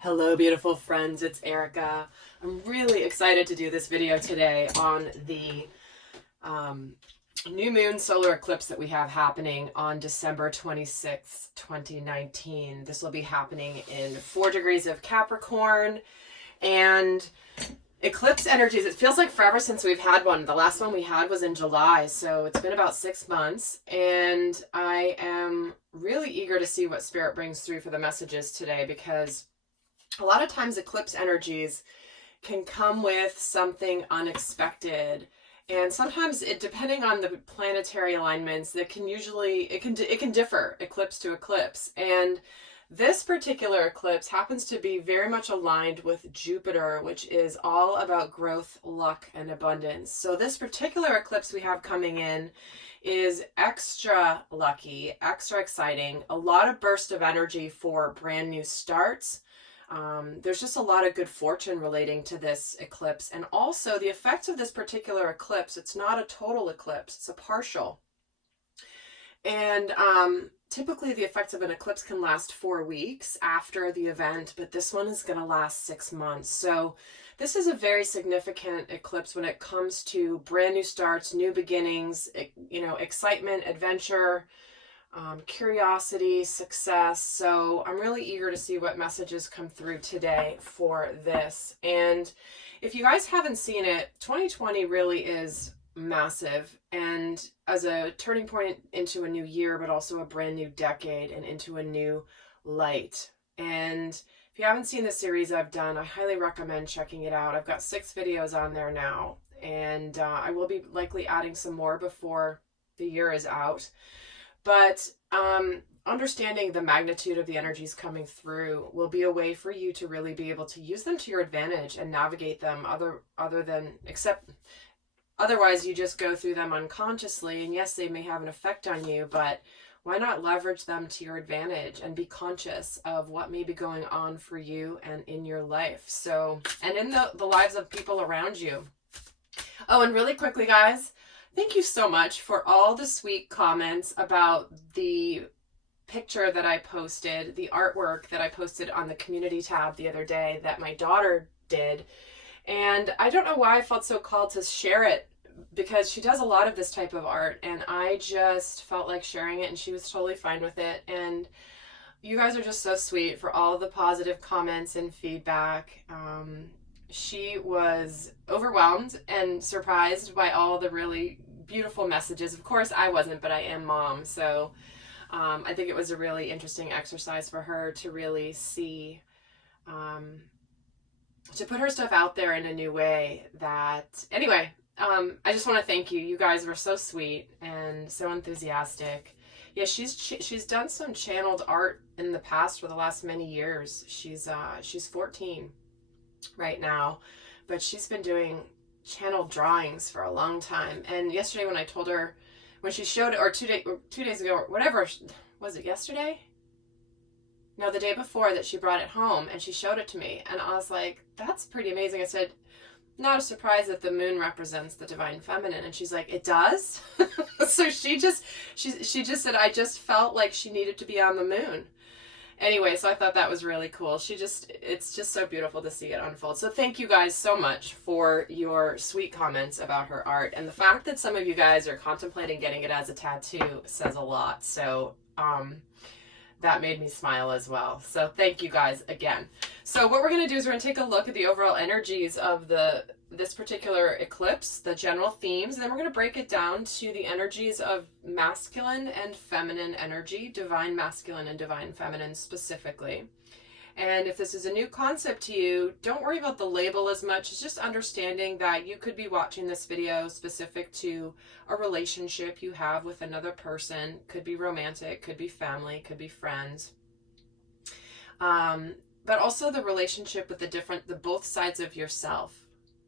Hello, beautiful friends. It's Erika. I'm really excited to do this video today on the new moon solar eclipse that we have happening on December 26th, 2019. This will be happening in 4 degrees of Capricorn, and eclipse energies, it feels like forever since we've had one. The last one we had was in July, so it's been about 6 months, and I am really eager to see what Spirit brings through for the messages today, because a lot of times eclipse energies can come with something unexpected, and sometimes depending on the planetary alignments, it can differ eclipse to eclipse. And this particular eclipse happens to be very much aligned with Jupiter, which is all about growth, luck, and abundance. So this particular eclipse we have coming in is extra lucky, extra exciting, a lot of burst of energy for brand new starts. There's just a lot of good fortune relating to this eclipse. And also the effects of this particular eclipse, it's not a total eclipse, it's a partial. And typically the effects of an eclipse can last 4 weeks after the event, but this one is going to last 6 months. So this is a very significant eclipse when it comes to brand new starts, new beginnings, excitement, adventure, curiosity, success. So I'm really eager to see what messages come through today for this. And if you guys haven't seen it, 2020 really is massive, and as a turning point into a new year, but also a brand new decade and into a new light. And if you haven't seen the series I've done, I highly recommend checking it out. I've got 6 videos on there now, and I will be likely adding some more before the year is out. But understanding the magnitude of the energies coming through will be a way for you to really be able to use them to your advantage and navigate them otherwise you just go through them unconsciously. And yes, they may have an effect on you, but why not leverage them to your advantage and be conscious of what may be going on for you and in your life. So, and in the lives of people around you. Oh, and really quickly, guys, thank you so much for all the sweet comments about the picture that I posted, the artwork that I posted on the community tab the other day that my daughter did. And I don't know why I felt so called to share it, because she does a lot of this type of art, and I just felt like sharing it, and she was totally fine with it. And you guys are just so sweet for all of the positive comments and feedback. She was overwhelmed and surprised by all the really beautiful messages. Of course, I wasn't, but I am mom. So I think it was a really interesting exercise for her to really see, to put her stuff out there in a new way. Anyway, I just want to thank you. You guys were so sweet and so enthusiastic. Yeah, she's done some channeled art in the past for the last many years. She's 14 right now, but she's been doing channeled drawings for a long time. And yesterday when I told her, when she showed it, or 2 days ago, or whatever, was it yesterday? No, the day before, that she brought it home and she showed it to me, and I was like, that's pretty amazing. I said, not a surprise that the moon represents the divine feminine. And she's like, it does? So she just said, I just felt like she needed to be on the moon. Anyway, so I thought that was really cool. It's just so beautiful to see it unfold. So thank you guys so much for your sweet comments about her art. And the fact that some of you guys are contemplating getting it as a tattoo says a lot. So that made me smile as well. So thank you guys again. So what we're going to do is we're going to take a look at the overall energies of this particular eclipse, the general themes, and then we're going to break it down to the energies of masculine and feminine energy, divine masculine and divine feminine specifically. And if this is a new concept to you, don't worry about the label as much. It's just understanding that you could be watching this video specific to a relationship you have with another person. Could be romantic, could be family, could be friends. But also the relationship with the both sides of yourself.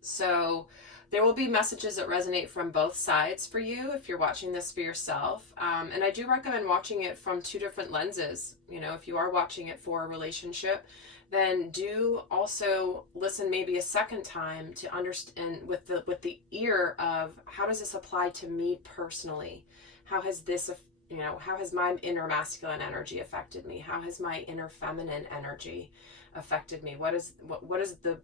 So there will be messages that resonate from both sides for you if you're watching this for yourself. And I do recommend watching it from 2 different lenses. If you are watching it for a relationship, then do also listen maybe a second time to understand with the ear of, how does this apply to me personally? How has this you know, how has my inner masculine energy affected me? How has my inner feminine energy affected me? What is the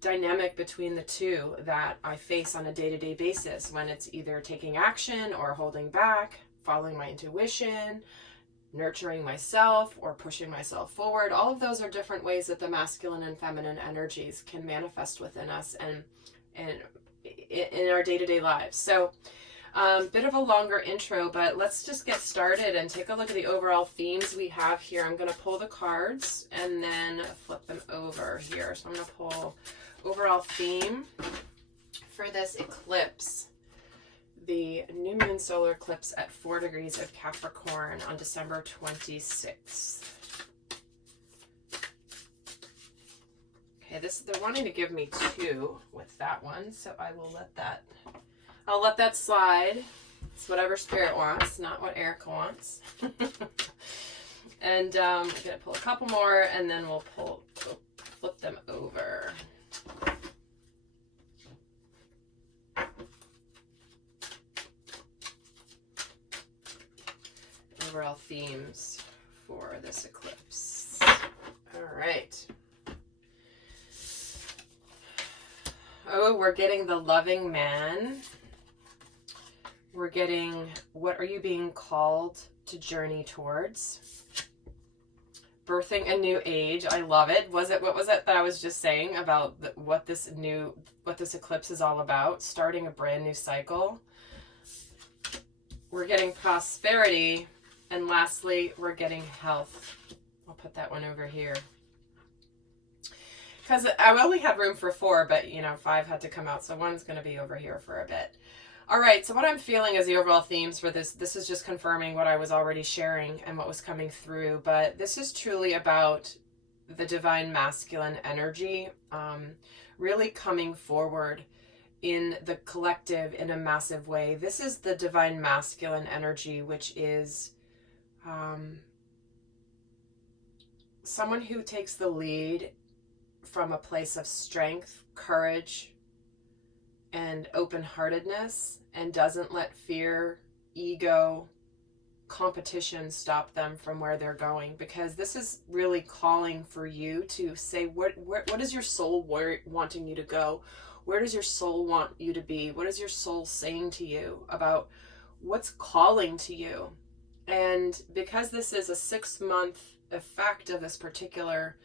dynamic between the two that I face on a day-to-day basis when it's either taking action or holding back, following my intuition, nurturing myself, or pushing myself forward? All of those are different ways that the masculine and feminine energies can manifest within us and in our day-to-day lives. So bit of a longer intro, but let's just get started and take a look at the overall themes we have here. I'm going to pull the cards and then flip them over here. So I'm going to pull overall theme for this eclipse, the new moon solar eclipse at 4 degrees of Capricorn on December 26th. Okay, they're wanting to give me 2 with that one, so I'll let that slide. It's whatever Spirit wants, not what Erika wants. And I'm gonna pull a couple more, and then we'll flip them over. Overall themes for this eclipse. All right. Oh, we're getting the loving man. We're getting, what are you being called to journey towards? Birthing a new age. I love it. What was it that I was just saying about what this eclipse is all about? Starting a brand new cycle. We're getting prosperity. And lastly, we're getting health. I'll put that one over here. Because I only had room for 4, but, 5 had to come out. So 1's going to be over here for a bit. All right, so what I'm feeling is the overall themes for this is just confirming what I was already sharing and what was coming through. But this is truly about the divine masculine energy really coming forward in the collective in a massive way. This is the divine masculine energy, which is someone who takes the lead from a place of strength, courage, and open-heartedness, and doesn't let fear, ego, competition stop them from where they're going. Because this is really calling for you to say, what is your soul wanting you to go? Where does your soul want you to be? What is your soul saying to you about what's calling to you? And because this is a 6-month effect of this particular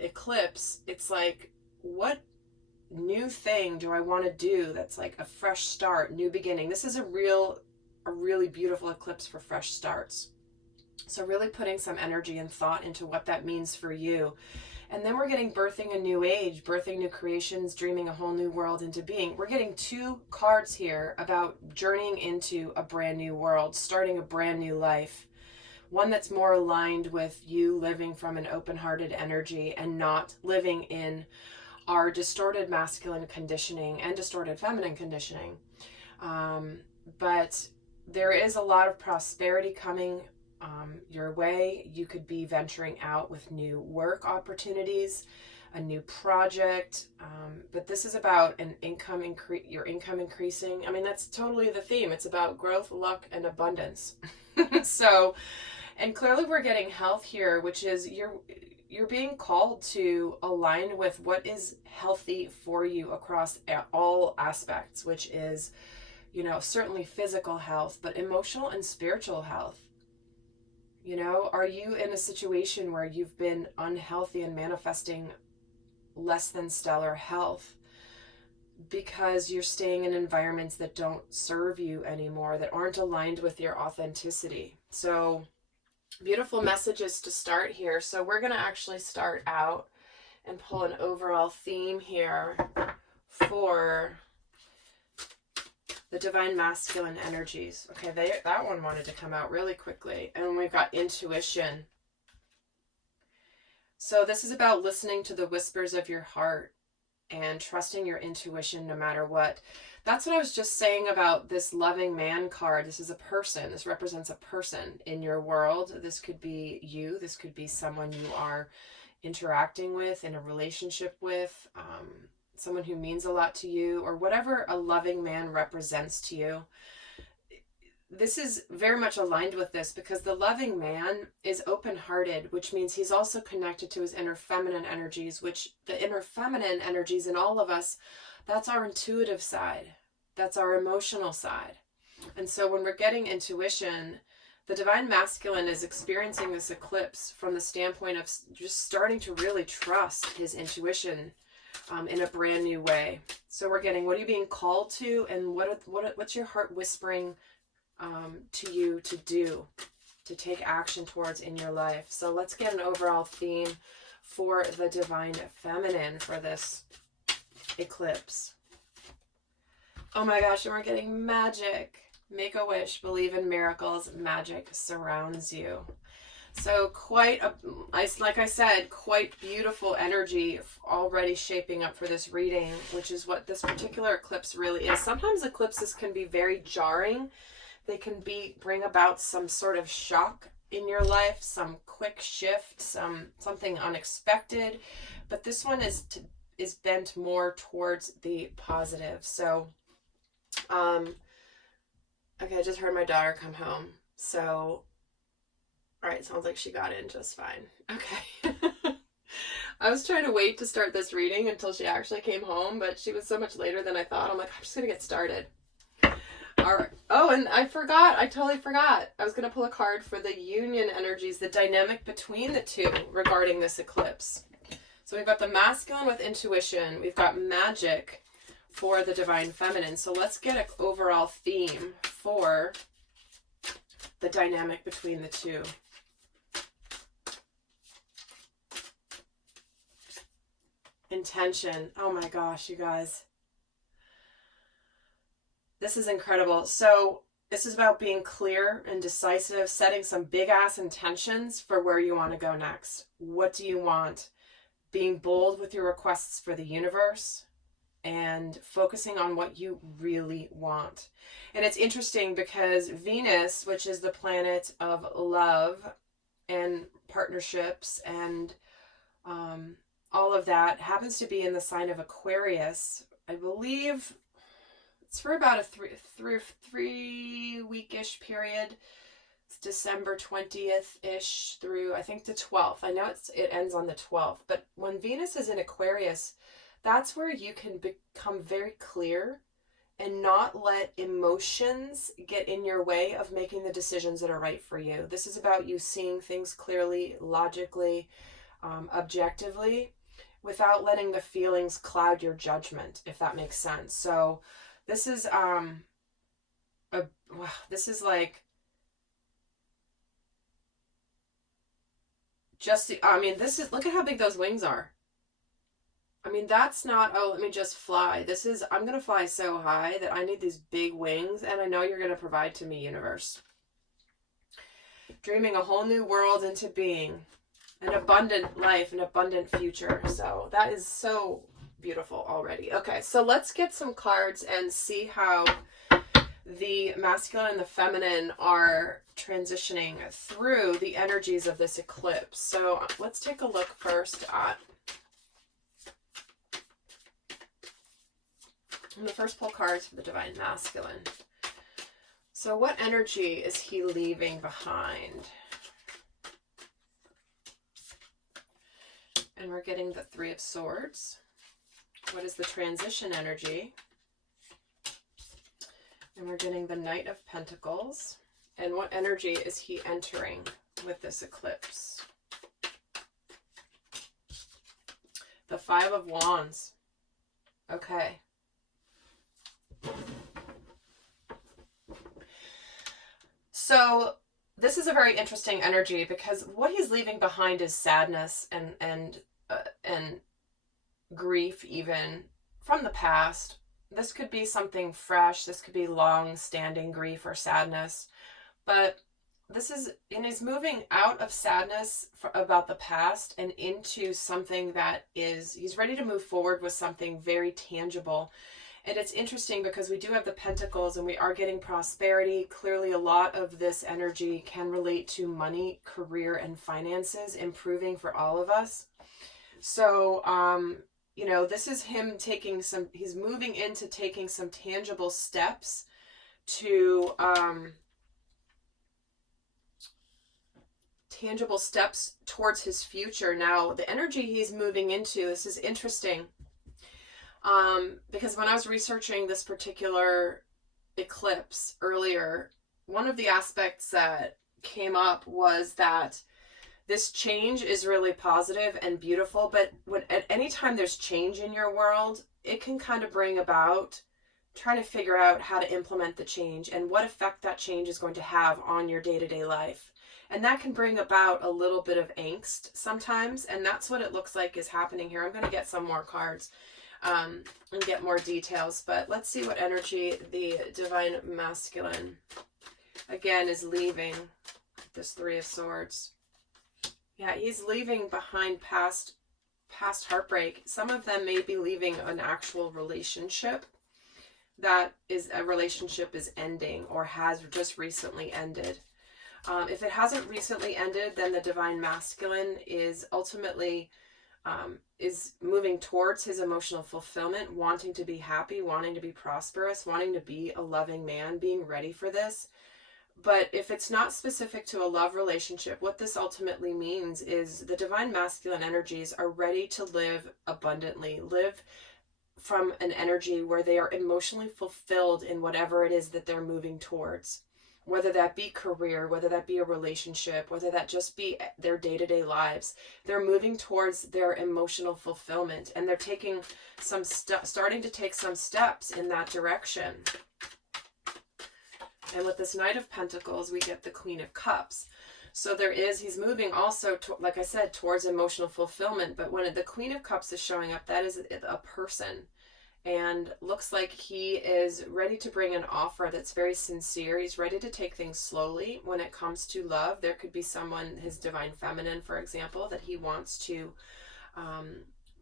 eclipse, it's like, what new thing do I want to do that's like a fresh start, new beginning? This is a really beautiful eclipse for fresh starts. So really putting some energy and thought into what that means for you. And then we're getting birthing a new age, birthing new creations, dreaming a whole new world into being. We're getting 2 cards here about journeying into a brand new world, starting a brand new life. One that's more aligned with you living from an open-hearted energy and not living in our distorted masculine conditioning and distorted feminine conditioning. But there is a lot of prosperity coming your way. You could be venturing out with new work opportunities, a new project, but this is about an your income increasing. I mean, that's totally the theme. It's about growth, luck, and abundance. So, and clearly we're getting health here, which is you're being called to align with what is healthy for you across all aspects, which is, certainly physical health, but emotional and spiritual health. Are you in a situation where you've been unhealthy and manifesting less than stellar health because you're staying in environments that don't serve you anymore, that aren't aligned with your authenticity? So beautiful messages to start here. So we're going to actually start out and pull an overall theme here for the divine masculine energies. Okay, that one wanted to come out really quickly. And we've got intuition. So this is about listening to the whispers of your heart and trusting your intuition no matter what. That's what I was just saying about this loving man card. This is a person. This represents a person in your world. This could be you. This could be someone you are interacting with, in a relationship with, someone who means a lot to you, or whatever a loving man represents to you. this is very much aligned with this because the loving man is open-hearted, which means he's also connected to his inner feminine energies, which the inner feminine energies in all of us, that's our intuitive side. That's our emotional side. And so when we're getting intuition, the divine masculine is experiencing this eclipse from the standpoint of just starting to really trust his intuition in a brand new way. So we're getting, what are you being called to, and what's your heart whispering to you to do, to take action towards in your life. So let's get an overall theme for the divine feminine for this eclipse. Oh my gosh, and we're getting magic. Make a wish, believe in miracles, magic surrounds you. So quite a, like I said, quite beautiful energy already shaping up for this reading, which is what this particular eclipse really is. Sometimes eclipses can be very jarring. They can bring about some sort of shock in your life, some quick shift, something unexpected. But this one is bent more towards the positive. So, okay, I just heard my daughter come home. So, all right, sounds like she got in just fine. Okay. I was trying to wait to start this reading until she actually came home, but she was so much later than I thought. I'm like, I'm just going to get started. All right. Oh, and I totally forgot. I was going to pull a card for the union energies, the dynamic between the two regarding this eclipse. So we've got the masculine with intuition. We've got magic for the divine feminine. So let's get an overall theme for the dynamic between the two. Intention. Oh my gosh, you guys. This is incredible. So this is about being clear and decisive, setting some big ass intentions for where you want to go next. What do you want? Being bold with your requests for the universe and focusing on what you really want. And it's interesting because Venus, which is the planet of love and partnerships and all of that, happens to be in the sign of Aquarius. I believe it's for about a three week-ish period. It's December 20th-ish through, I think, the 12th. I know it ends on the 12th. But when Venus is in Aquarius, that's where you can become very clear and not let emotions get in your way of making the decisions that are right for you. This is about you seeing things clearly, logically, objectively, without letting the feelings cloud your judgment, if that makes sense. So this is like just this is, look at how big those wings are. I mean, that's not, oh, let me just fly. This is, I'm going to fly so high that I need these big wings, and I know you're going to provide to me, universe. Dreaming a whole new world into being, an abundant life, an abundant future. So that is so beautiful already. Okay, so let's get some cards and see how the masculine and the feminine are transitioning through the energies of this eclipse. So let's take a look first at, I'm going to first pull cards for the divine masculine. So what energy is he leaving behind? And we're getting the Three of Swords. What is the transition energy? And we're getting the Knight of Pentacles. And what energy is he entering with this eclipse? The Five of Wands. Okay. So this is a very interesting energy because what he's leaving behind is sadness and grief, even from the past. This could be something fresh. This could be long-standing grief or sadness. But this is, and he's moving out of sadness about the past and into something that is, he's ready to move forward with something very tangible. And it's interesting because we do have the Pentacles and we are getting prosperity. Clearly, a lot of this energy can relate to money, career, and finances improving for all of us. So, you know, this is him taking some, he's moving into taking some tangible steps to tangible steps towards his future. Now, the energy he's moving into, this is interesting, because when I was researching this particular eclipse earlier, one of the aspects that came up was that this change is really positive and beautiful, but when at any time there's change in your world, it can kind of bring about trying to figure out how to implement the change and what effect that change is going to have on your day-to-day life. And that can bring about a little bit of angst sometimes, and that's what it looks like is happening here. I'm going to get some more cards and get more details, but let's see what energy the Divine Masculine, again, is leaving. This Three of Swords. Yeah, he's leaving behind past heartbreak. Some of them may be leaving an actual relationship that is a relationship is ending or has just recently ended. If it hasn't recently ended, then the Divine Masculine is ultimately is moving towards his emotional fulfillment, wanting to be happy, wanting to be prosperous, wanting to be a loving man, being ready for this. But if it's not specific to a love relationship, what this ultimately means is the Divine Masculine energies are ready to live abundantly, live from an energy where they are emotionally fulfilled in whatever it is that they're moving towards. Whether that be career, whether that be a relationship, whether that just be their day-to-day lives. They're moving towards their emotional fulfillment, and they're taking some starting to take some steps in that direction. And with this Knight of Pentacles, we get the Queen of Cups. So he's moving also, like I said, towards emotional fulfillment. But when the Queen of Cups is showing up, that is a person. And looks like he is ready to bring an offer that's very sincere. He's ready to take things slowly when it comes to love. There could be someone, his Divine Feminine, for example, that he wants to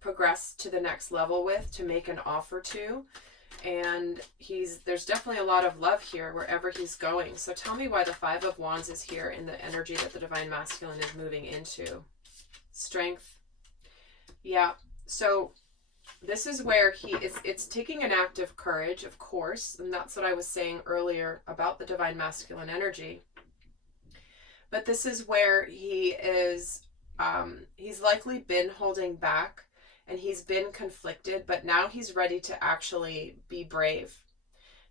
progress to the next level with, to make an offer to. And there's definitely a lot of love here wherever he's going. So tell me why the Five of Wands is here in the energy that the Divine Masculine is moving into. Strength. Yeah. So this is where it's taking an act of courage, of course. And that's what I was saying earlier about the Divine Masculine energy. But this is where he is, he's likely been holding back. And he's been conflicted, but now he's ready to actually be brave,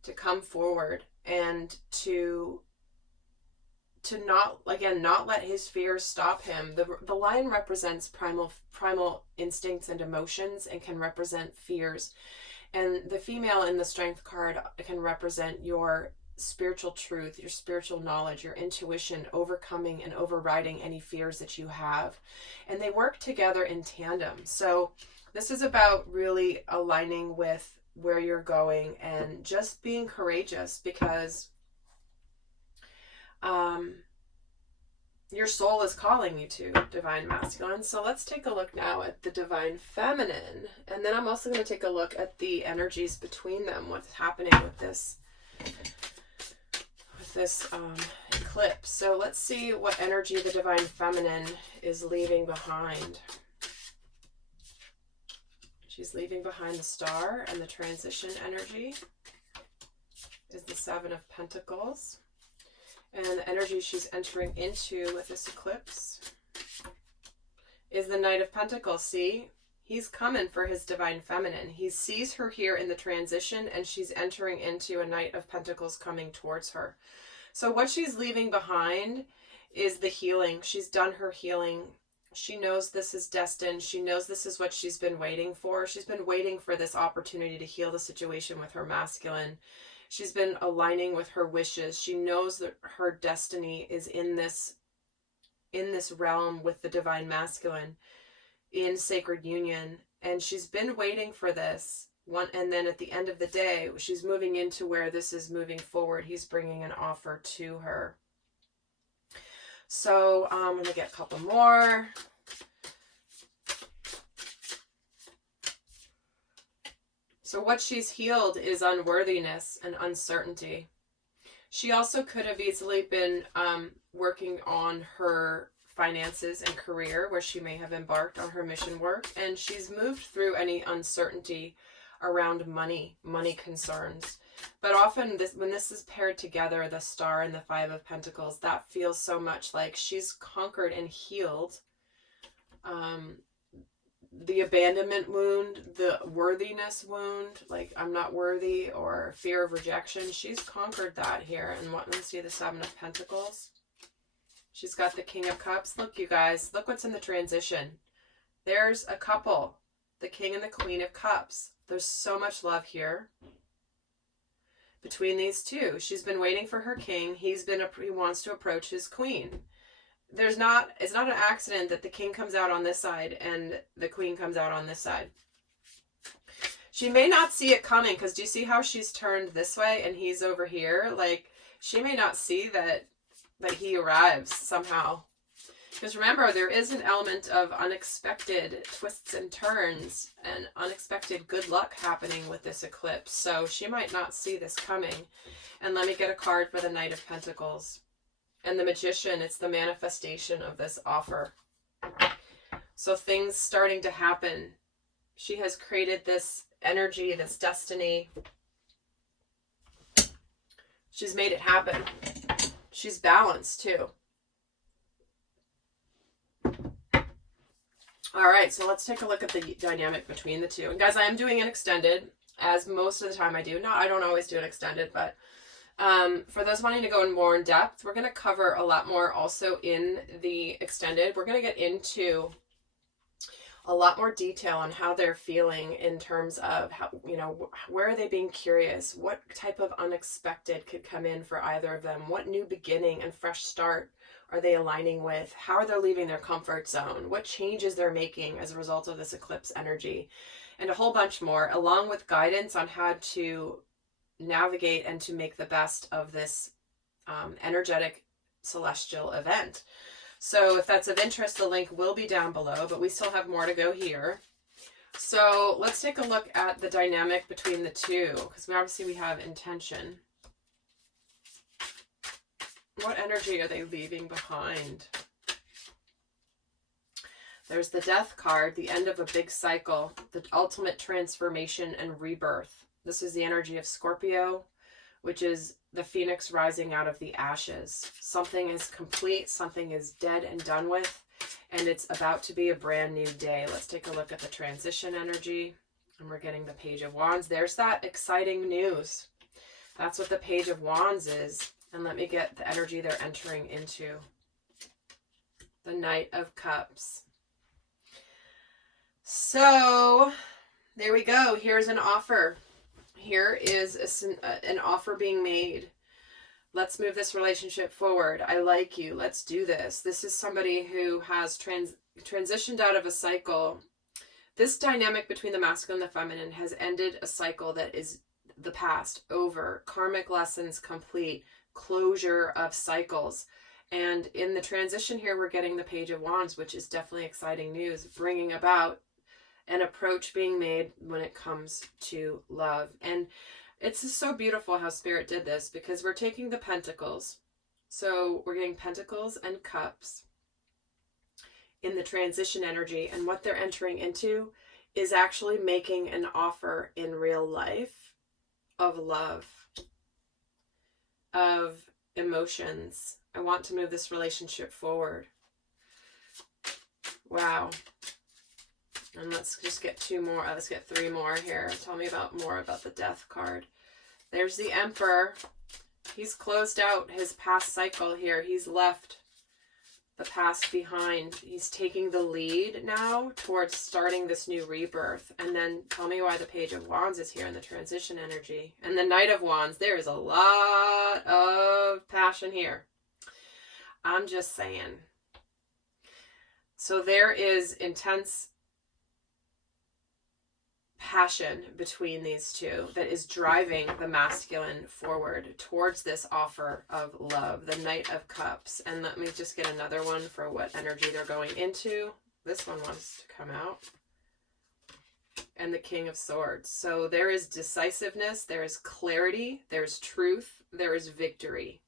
to come forward and to not let his fears stop him. The lion represents primal instincts and emotions and can represent fears. And the female in the Strength card can represent your spiritual truth, your spiritual knowledge, your intuition, overcoming and overriding any fears that you have. And they work together in tandem. So this is about really aligning with where you're going and just being courageous, because your soul is calling you to, Divine Masculine. So let's take a look now at the Divine Feminine. And then I'm also going to take a look at the energies between them, what's happening with this eclipse. So let's see what energy the Divine Feminine is leaving behind. She's leaving behind the Star, and the transition energy is the Seven of Pentacles. And the energy she's entering into with this eclipse is the Knight of Pentacles. See, he's coming for his Divine Feminine. He sees her here in the transition, and she's entering into a Knight of Pentacles coming towards her. So what she's leaving behind is the healing. She's done her healing. She knows this is destined. She knows this is what she's been waiting for. She's been waiting for this opportunity to heal the situation with her masculine. She's been aligning with her wishes. She knows that her destiny is in this realm with the Divine Masculine, in sacred union. And she's been waiting for this. And then at the end of the day, she's moving into where this is moving forward. He's bringing an offer to her. So I'm going to get a couple more. So what she's healed is unworthiness and uncertainty. She also could have easily been working on her finances and career, where she may have embarked on her mission work, and she's moved through any uncertainty around money concerns. But often when this is paired together, the Star and the Five of Pentacles, that feels so much like she's conquered and healed the abandonment wound, the worthiness wound, like I'm not worthy, or fear of rejection. She's conquered that here. And let's see the Seven of Pentacles. She's got the King of Cups. Look, you guys, look what's in the transition. There's a couple, the King and the Queen of Cups. There's so much love here between these two. She's been waiting for her king. He wants to approach his queen. It's not an accident that the king comes out on this side and the queen comes out on this side. She may not see it coming, because do you see how she's turned this way and he's over here? Like, she may not see that he arrives somehow. Because remember, there is an element of unexpected twists and turns and unexpected good luck happening with this eclipse. So she might not see this coming. And let me get a card for the Knight of Pentacles. And the Magician, it's the manifestation of this offer. So things starting to happen. She has created this energy, this destiny. She's made it happen. She's balanced too. All right, so let's take a look at the dynamic between the two. And guys, I am doing an extended, as most of the time I do. I don't always do an extended, but for those wanting to go in more in depth, we're going to cover a lot more also in the extended. We're going to get into a lot more detail on how they're feeling in terms of how, where are they being curious? What type of unexpected could come in for either of them? What new beginning and fresh start are they aligning with? How are they leaving their comfort zone? What changes they're making as a result of this eclipse energy? And a whole bunch more, along with guidance on how to navigate and to make the best of this energetic celestial event. So if that's of interest, the link will be down below, but we still have more to go here. So let's take a look at the dynamic between the two, because we have intention. What energy are they leaving behind? There's the Death card, the end of a big cycle, the ultimate transformation and rebirth. This is the energy of Scorpio, which is the phoenix rising out of the ashes. Something is complete, something is dead and done with, and it's about to be a brand new day. Let's take a look at the transition energy, and we're getting the Page of Wands. There's that exciting news. That's what the Page of Wands is. And let me get the energy they're entering into. The Knight of Cups. So, there we go. Here's an offer. Here is an offer being made. Let's move this relationship forward. I like you. Let's do this. This is somebody who has transitioned out of a cycle. This dynamic between the masculine and the feminine has ended a cycle that is the past, over. Karmic lessons complete. Closure of cycles. And in the transition here, we're getting the Page of Wands, which is definitely exciting news, bringing about an approach being made when it comes to love. And it's just so beautiful how Spirit did this, because we're taking the Pentacles. So we're getting Pentacles and Cups in the transition energy. And what they're entering into is actually making an offer in real life of love, of emotions. I want to move this relationship forward. Wow. And let's just get two more. Let's get three more here. Tell me more about the Death card. There's the Emperor. He's closed out his past cycle here. He's left the past behind. He's taking the lead now towards starting this new rebirth. And then tell me why the Page of Wands is here in the transition energy. And the Knight of Wands. There is a lot of passion here. I'm just saying. So there is intense passion between these two that is driving the masculine forward towards this offer of love, the Knight of Cups. And let me just get another one for what energy they're going into. This one wants to come out. And the King of Swords. So there is decisiveness, there is clarity, there's truth, there is victory.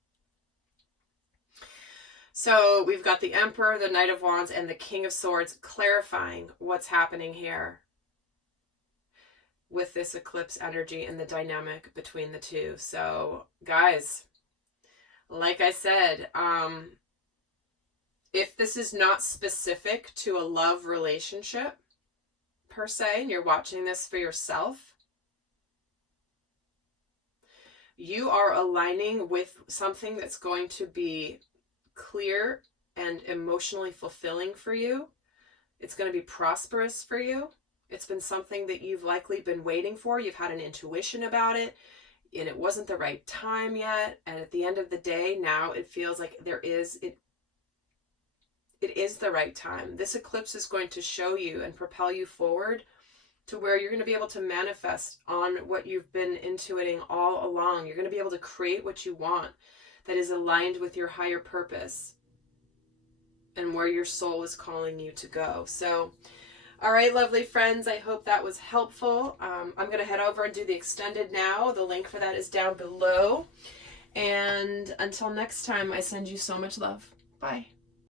So we've got the Emperor, the Knight of Wands, and the King of Swords clarifying what's happening here. with this eclipse energy and the dynamic between the two. So guys, like I said, if this is not specific to a love relationship per se, and you're watching this for yourself, you are aligning with something that's going to be clear and emotionally fulfilling for you. It's going to be prosperous for you. It's been something that you've likely been waiting for. You've had an intuition about it, and it wasn't the right time yet. And at the end of the day, now it feels like it is the right time. This eclipse is going to show you and propel you forward to where you're going to be able to manifest on what you've been intuiting all along. You're going to be able to create what you want that is aligned with your higher purpose and where your soul is calling you to go. So, all right, lovely friends, I hope that was helpful. I'm going to head over and do the extended now. The link for that is down below. And until next time, I send you so much love. Bye.